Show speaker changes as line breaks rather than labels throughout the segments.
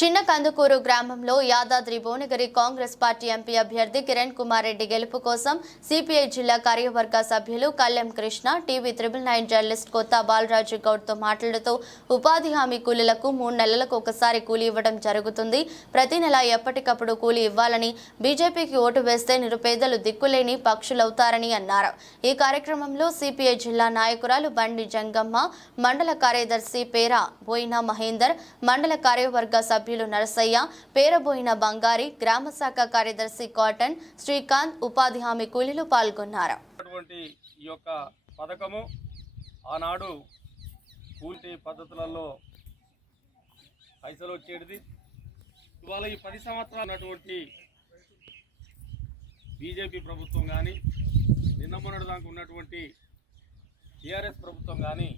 చిన్న కందుకూరు గ్రామంలో Yadadri Bhuvanagiri Congress party MP అభ్యర్థి కిరణ్ కుమార్ రెడ్డి గెలుపు కోసం సిపిఐ జిల్లా కార్యవర్గ సభ్యులు Kalyam Krishna TV triple nine journalist కొత్త బాలరాజు గౌడ్తో మాట్లాడుతూ ఉపాధి హామీ కూలీలకు మూడు నెలలకు ఒకసారి కూలీ ఇవ్వడం జరుగుతుంది. ప్రతి నెల ఎప్పటికప్పుడు కూలీ ఇవ్వాలని బీజేపీకి ఓటు వేస్తే నిరుపేదలు దిక్కులేని పక్షులవుతారని అన్నారు. ఈ కార్యక్రమంలో సిపిఐ జిల్లా నాయకురాలు బండి జంగమ్మ మండల కార్యదర్శి పేరా బోయినా మహేందర్ మండల కార్యవర్గ సభ్యులు నరసయ్య పేరబోయిన బంగారి గ్రామ శాఖ కార్యదర్శి కాటన్ శ్రీకాంత్ ఉపాధి హామీ కూలీలు పాల్గొన్నారు.
అటువంటి ఈ యొక్క పథకము ఆనాడు కూల్టీ పద్ధతులలో పైసలు వచ్చేది ఇవాళ ఈ పది సంవత్సరాలు ఉన్నటువంటి బీజేపీ ప్రభుత్వం కానీ నిన్న మొన్నటి దాకా ఉన్నటువంటి టీఆర్ఎస్ ప్రభుత్వం కానీ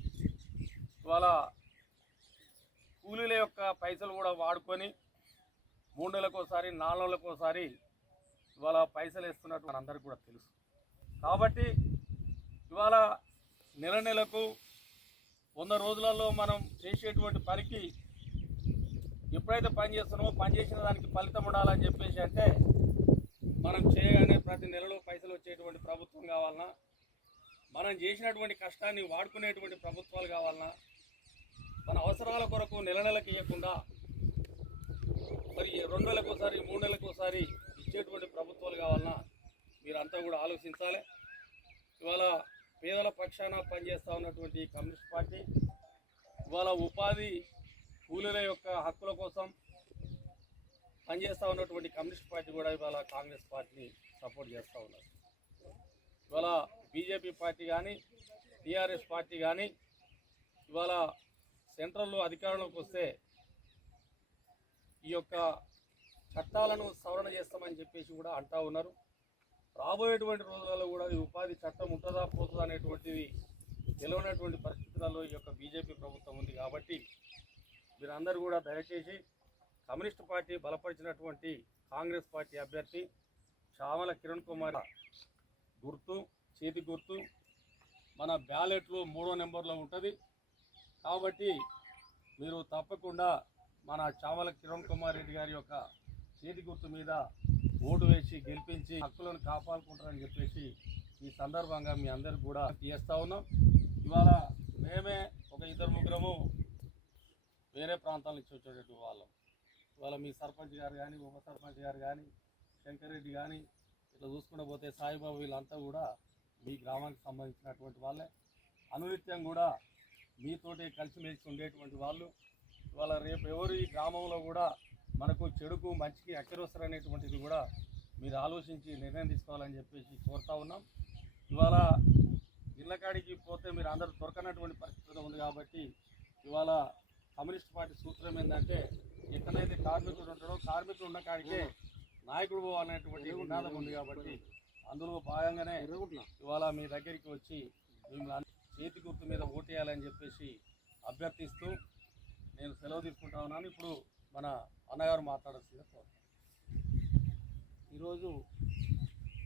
ఇవాళ కూలీల యొక్క పైసలు కూడా వాడుకొని మూడు నెలలకు నాలుగు ఇవాళ పైసలు వేస్తున్నట్టు మనందరికీ కూడా తెలుసు. కాబట్టి ఇవాళ నెల నెలకు వంద రోజులలో మనం చేసేటువంటి పనికి ఎప్పుడైతే పని చేస్తున్నామో పని చేసిన దానికి ఫలితం ఉండాలని చెప్పేసి అంటే మనం చేయగానే ప్రతి నెలలో పైసలు వచ్చేటువంటి ప్రభుత్వం కావాలన్నా మనం చేసినటువంటి కష్టాన్ని వాడుకునేటువంటి ప్రభుత్వాలు కావాలన్నా మన అవసరాల కొరకు నెల నెలకు ఇవ్వకుండా మరి రెండు నెలలకు ఒకసారి మూడు నెలలకు ఒకసారి ఇచ్చేటువంటి ప్రభుత్వాలు కావాలన్నా మీరంతా కూడా ఆలోచించాలి. ఇవాళ పేదల పక్షాన పనిచేస్తూ ఉన్నటువంటి కమ్యూనిస్ట్ పార్టీ ఇవాళ ఉపాధి కూలీల యొక్క హక్కుల కోసం పనిచేస్తూ ఉన్నటువంటి కమ్యూనిస్ట్ పార్టీ కూడా ఇవాళ కాంగ్రెస్ పార్టీని సపోర్ట్ చేస్తూ ఉన్నారు ఇవాళ బీజేపీ పార్టీ కానీ టీఆర్ఎస్ పార్టీ కానీ ఇవాళ సెంట్రల్లో అధికారంలోకి వస్తే ఈ యొక్క చట్టాలను సవరణ చేస్తామని చెప్పేసి కూడా అంటా ఉన్నారు. రాబోయేటువంటి రోజులలో కూడా ఈ ఉపాధి చట్టం ఉంటుందా పోతుందా అనేటువంటిది తెలియనటువంటి పరిస్థితులలో ఈ యొక్క బీజేపీ ప్రభుత్వం ఉంది కాబట్టి మీరందరూ కూడా దయచేసి కమ్యూనిస్ట్ పార్టీ బలపరిచినటువంటి కాంగ్రెస్ పార్టీ అభ్యర్థి శ్యామల కిరణ్ కుమార్ గుర్తు చేతి గుర్తు మన బ్యాలెట్లో మూడో నెంబర్లో ఉంటుంది. కాబట్టి మీరు తప్పకుండా మన చామల కిరణ్ కుమార్ రెడ్డి గారి యొక్క చేతి గుర్తు మీద ఓటు వేసి గెలిపించి హక్కులను కాపాడుకుంటారని చెప్పేసి ఈ సందర్భంగా మీ అందరికి కూడా చేస్తూ ఉన్నాం. ఇవాళ మేమే ఒక ఇద్దరు ముగ్గురము వేరే ప్రాంతాల నుంచి వచ్చేటట్టు వాళ్ళం. ఇవాళ మీ సర్పంచ్ గారు కానీ ఉప సర్పంచ్ గారు కానీ శంకర్ రెడ్డి కానీ ఇట్లా చూసుకుంటూ పోతే సాయిబాబు వీళ్ళంతా కూడా మీ గ్రామానికి సంబంధించినటువంటి వాళ్ళే. అనునిత్యం కూడా మీతోటి కలిసిమెలిసి ఉండేటువంటి వాళ్ళు. ఇవాళ రేపు ఎవరు ఈ గ్రామంలో కూడా మనకు చెడుకు మంచికి అక్కరొస్తారనేటువంటిది కూడా మీరు ఆలోచించి నిర్ణయం తీసుకోవాలని చెప్పేసి కోరుతా ఉన్నాం. ఇవాళ ఇళ్ళ కాడికి పోతే మీరు అందరూ దొరకనటువంటి పరిస్థితి ఉంది కాబట్టి ఇవాళ కమ్యూనిస్ట్ పార్టీ సూత్రం ఏంటంటే ఎక్కడైతే కార్మికుడు ఉంటాడో కార్మికుడు ఉన్న కాడికే నాయకుడు పోవాలనేటువంటి నినాదం ఉంది కాబట్టి అందులో భాగంగానే ఇవాళ మీ దగ్గరికి వచ్చి మిమ్మల్ని చేతి గుర్తు మీద ఓటేయాలని చెప్పేసి అభ్యర్థిస్తూ నేను సెలవు తీసుకుంటా ఉన్నాను. ఇప్పుడు మన అన్నగారు మాట్లాడాల్సిందే. కోరుతాను
ఈరోజు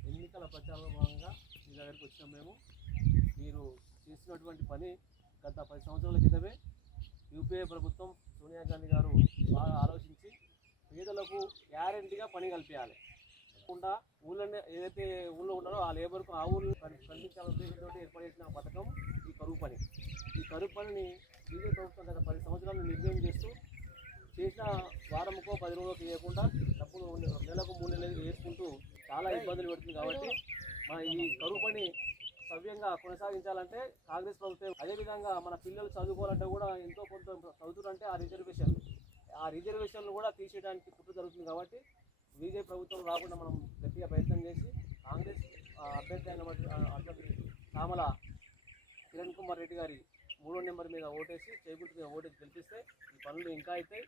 ఎన్నికల ప్రచారంలో భాగంగా మీ దగ్గరికి వచ్చినాం మేము. మీరు చేసినటువంటి పని గత పది సంవత్సరాల క్రితమే యూపీఏ ప్రభుత్వం సోనియా గాంధీ గారు బాగా ఆలోచించి పేదలకు గ్యారెంటీగా పని కల్పించాలి. కాకుండా ఊళ్ళో ఏదైతే ఊళ్ళో ఉన్నారో ఆ లేబర్కు ఆ ఊళ్ళు కల్పించాలనే ఉద్దేశంతో ఏర్పాటు చేసిన పథకం కరువు పని. ఈ కరువు పనిని బీజేపీ ప్రభుత్వం గత పది సంవత్సరాలు నిర్ణయం చేస్తూ చేసిన వారముకో పది రోజులకు వేయకుండా డబ్బులు నెలకు మూడు నెలలు వేసుకుంటూ చాలా ఇబ్బందులు పెడుతుంది కాబట్టి మన ఈ కరువు పని సవ్యంగా కొనసాగించాలంటే కాంగ్రెస్ ప్రభుత్వం అదేవిధంగా మన పిల్లలు చదువుకోవాలంటే కూడా ఎంతో కొంత చదువుతుంటే ఆ రిజర్వేషన్ ఆ రిజర్వేషన్లు కూడా తీసేయడానికి కుట్ర జరుగుతుంది కాబట్టి బీజేపీ ప్రభుత్వం రాకుండా మనం గట్టిగా ప్రయత్నం చేసి కాంగ్రెస్ అభ్యర్థి ఆ, అభ్యర్థి కిరణ్ కుమార్ రెడ్డి గారి మూడో నెంబర్ మీద ఓటేసి చేకూర్చి మీద ఓటేసి గెలిపిస్తే ఈ పనులు ఇంకా అవుతాయి